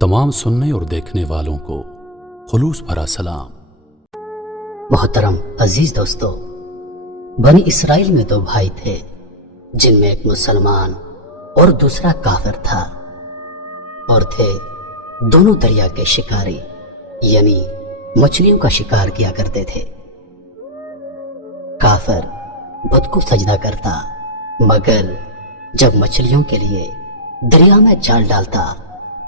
तमाम सुनने और देखने वालों को खुलूस भरा सलाम। मोहतरम अजीज दोस्तों, बनी इसराइल में दो भाई थे जिनमें एक मुसलमान और दूसरा काफिर था, और थे दोनों दरिया के शिकारी यानी मछलियों का शिकार किया करते थे। काफिर बुत को सजदा करता, मगर जब मछलियों के लिए दरिया में जाल डालता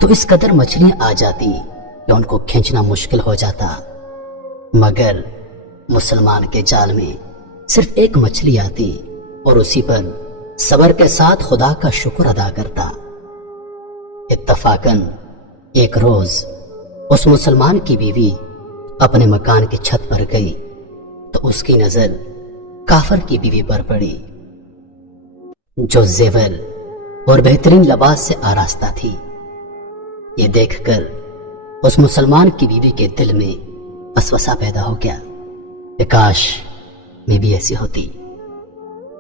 तो इस कदर मछलियां आ जाती कि उनको खींचना मुश्किल हो जाता। मगर मुसलमान के जाल में सिर्फ एक मछली आती और उसी पर सब्र के साथ खुदा का शुक्र अदा करता। इत्तफाकन एक रोज उस मुसलमान की बीवी अपने मकान की छत पर गई तो उसकी नजर काफिर की बीवी पर पड़ी, जो जेवर और बेहतरीन लिबास से आरास्ता थी। ये देखकर उस मुसलमान की बीवी के दिल में वसवसा पैदा हो गया कि काश मैं भी ऐसी होती।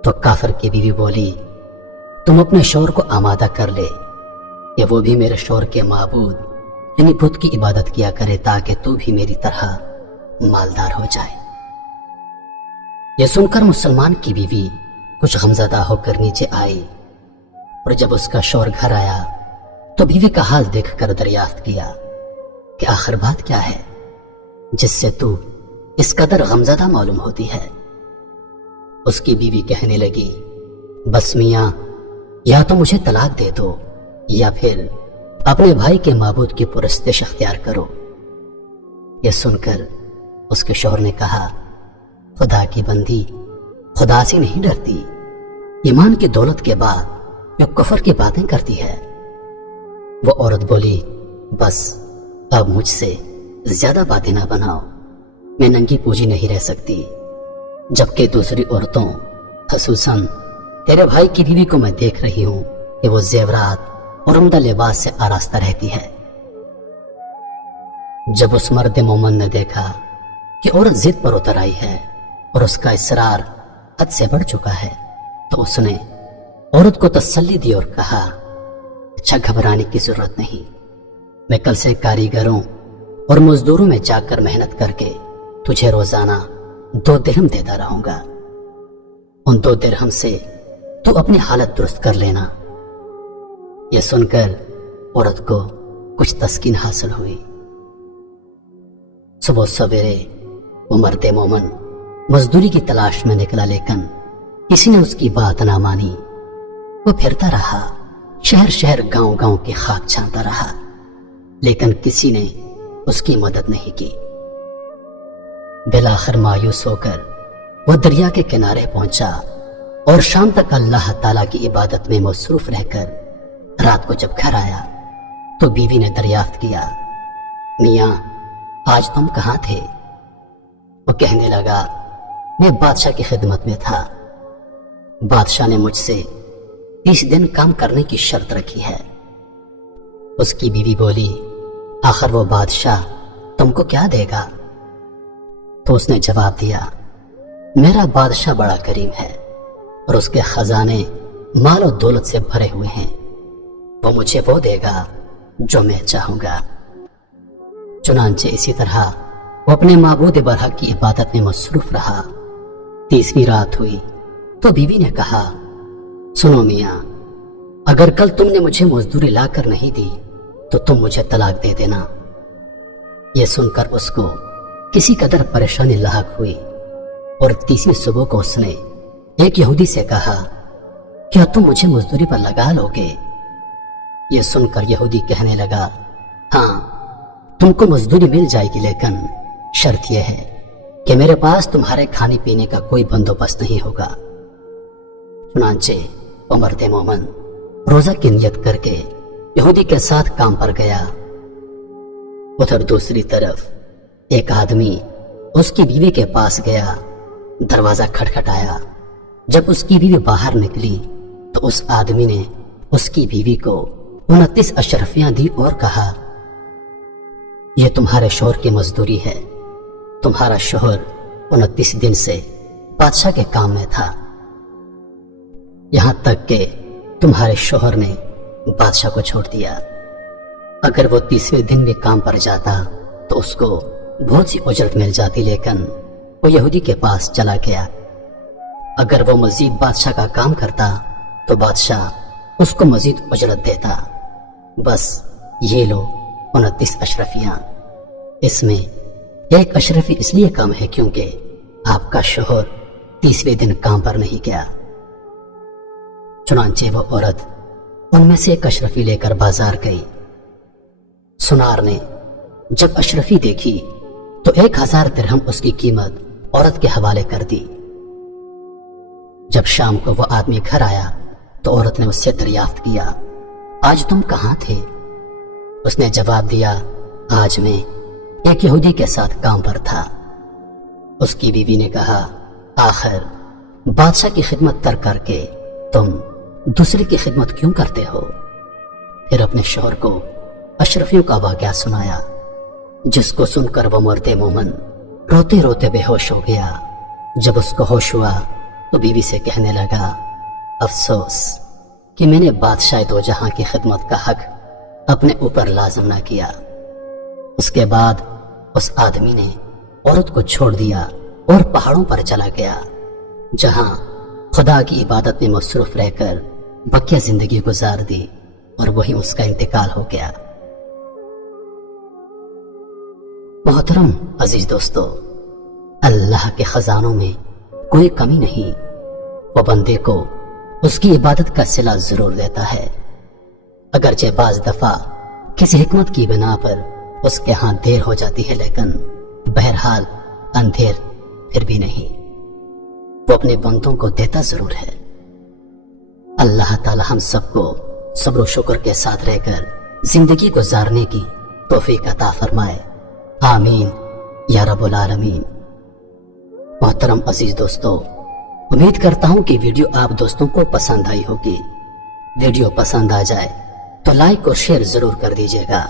तो काफिर की बीवी बोली, तुम अपने शौहर को आमादा कर ले या वो भी मेरे शौहर के माबूद यानी बुत की इबादत किया करे ताकि तू भी मेरी तरह मालदार हो जाए। यह सुनकर मुसलमान की बीवी कुछ गमज़दा होकर नीचे आई, और जब उसका शौहर घर आया तो बीवी का हाल देखकर दरियाफ्त किया कि आखिर बात क्या है जिससे तू इस कदर गमज़दा मालूम होती है। उसकी बीवी कहने लगी, बस मियां, या तो मुझे तलाक दे दो या फिर अपने भाई के माबूद की पुरस्तिश अख्तियार करो। यह सुनकर उसके शौहर ने कहा, खुदा की बंदी खुदा से नहीं डरती, ईमान की दौलत के बाद जो कुफर की बातें करती है। वो औरत बोली, बस अब मुझसे ज्यादा बातें ना बनाओ, मैं नंगी पूजी नहीं रह सकती, जबकि दूसरी औरतों खसूसन तेरे भाई की बीवी को मैं देख रही हूं कि वो जेवरात और उम्दा लिबास से आरास्ता रहती है। जब उस मर्द मोमन ने देखा कि औरत जिद पर उतर आई है और उसका इसरार हद से बढ़ चुका है, तो उसने औरत को तसल्ली दी और कहा, अच्छा घबराने की जरूरत नहीं, मैं कल से कारीगरों और मजदूरों में जाकर मेहनत करके तुझे रोजाना 2 दिरहम देता रहूंगा। उन 2 दिरहम से तू अपनी हालत दुरुस्त कर लेना। यह सुनकर औरत को कुछ तस्कीन हासिल हुई। सुबह सवेरे वो मर्द मोमन मजदूरी की तलाश में निकला, लेकिन किसी ने उसकी बात ना मानी। वो फिरता रहा, शहर शहर गांव गांव की खाक छानता रहा, लेकिन किसी ने उसकी मदद नहीं की। बिलाखिर मायूस होकर वह दरिया के किनारे पहुंचा और शाम तक अल्लाह ताला की इबादत में मसरूफ रहकर रात को जब घर आया तो बीवी ने दरियाफ्त किया, मियां, आज तुम कहां थे? वो कहने लगा, मैं बादशाह की खिदमत में था। बादशाह ने मुझसे 30 दिन काम करने की शर्त रखी है। उसकी बीवी बोली, आखिर वो बादशाह तुमको क्या देगा? तो उसने जवाब दिया, मेरा बादशाह बड़ा करीम है और उसके खजाने माल और दौलत से भरे हुए हैं, वो मुझे वो देगा जो मैं चाहूंगा। चुनांचे इसी तरह वो अपने माबूद बरहक की इबादत में मसरूफ रहा। 30वीं रात हुई तो बीवी ने कहा, सुनो मियां, अगर कल तुमने मुझे मजदूरी लाकर नहीं दी तो तुम मुझे तलाक दे देना। यह सुनकर उसको किसी कदर परेशानी लाहक हुई और 30वीं सुबह को उसने एक यहूदी से कहा, क्या तुम मुझे मजदूरी पर लगा लोगे? यह सुनकर यहूदी कहने लगा, हाँ, तुमको मजदूरी मिल जाएगी, लेकिन शर्त यह है कि मेरे पास तुम्हारे खाने पीने का कोई बंदोबस्त नहीं होगा। चुनांचे वो मर्द मोमन रोजा की नियत करके यहूदी के साथ काम पर गया। उधर दूसरी तरफ एक आदमी उसकी बीवी के पास गया, दरवाजा खटखटाया। जब उसकी बीवी बाहर निकली तो उस आदमी ने उसकी बीवी को 29 अशरफियां दी और कहा, यह तुम्हारे शौहर की मजदूरी है। तुम्हारा शौहर 29 दिन से बादशाह के काम में था, यहां तक कि तुम्हारे शौहर ने बादशाह को छोड़ दिया। अगर वो 30वें दिन भी काम पर जाता तो उसको बहुत सी उजरत मिल जाती, लेकिन वो यहूदी के पास चला गया। अगर वो मजीद बादशाह का काम करता तो बादशाह उसको मजीद उजरत देता। बस ये लो 29 अशरफियां। इसमें एक अशरफी इसलिए कम है क्योंकि आपका शोहर 30वें दिन काम पर नहीं गया। चुनांचे वो औरत उनमें से एक अशरफी लेकर बाजार गई। सुनार ने जब अशरफी देखी तो 1000 दिरहम उसकी कीमत औरत के हवाले कर दी। जब शाम को वह आदमी घर आया तो औरत ने उससे दरियाफ्त किया, आज तुम कहां थे? उसने जवाब दिया, आज मैं एक यहूदी के साथ काम पर था। उसकी बीवी ने कहा, आखिर बादशाह की खिदमत कर करके तुम दूसरे की खिदमत क्यों करते हो? फिर अपने शौहर को अशरफियों का वाकया सुनाया, जिसको सुनकर वो मर्दे मोमन रोते रोते बेहोश हो गया। जब उसको होश हुआ तो बीवी से कहने लगा, अफसोस कि मैंने बादशाह दो जहां की खिदमत का हक अपने ऊपर लाजम ना किया। उसके बाद उस आदमी ने औरत को छोड़ दिया और पहाड़ों पर चला गया, जहां खुदा की इबादत में मसरूफ रहकर बकिया जिंदगी गुजार दी और वहीं उसका इंतकाल हो गया। मोहतरम अजीज दोस्तों, अल्लाह के खजानों में कोई कमी नहीं। वो बंदे को उसकी इबादत का सिला जरूर देता है, अगरचे बाज दफा किसी हिकमत की बिना पर उसके हाथ देर हो जाती है, लेकिन बहरहाल अंधेर फिर भी नहीं। वो अपने बंदों को देता जरूर है। अल्लाह ताला हम सबको सब्र और शुक्र के साथ रहकर जिंदगी गुजारने की तौफीक अता फरमाए। आमीन या रब्बुल आलमीन। मोहतरम अजीज दोस्तों, उम्मीद करता हूं कि वीडियो आप दोस्तों को पसंद आई होगी। वीडियो पसंद आ जाए तो लाइक और शेयर जरूर कर दीजिएगा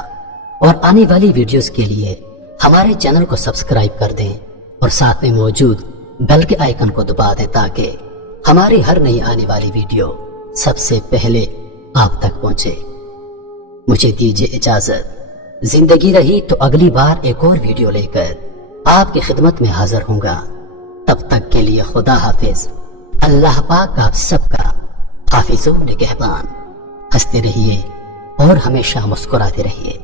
और आने वाली वीडियोस के लिए हमारे चैनल को सब्सक्राइब कर दें और साथ में मौजूद बेल के आइकन को दबा दें ताकि हमारी हर नई आने वाली वीडियो सबसे पहले आप तक पहुंचे। मुझे दीजिए इजाजत। जिंदगी रही तो अगली बार एक और वीडियो लेकर आपकी खिदमत में हाजिर होऊंगा। तब तक के लिए खुदा हाफिज। अल्लाह पाक आप सबका हाफिज़ व निगहबान। हंसते रहिए और हमेशा मुस्कुराते रहिए।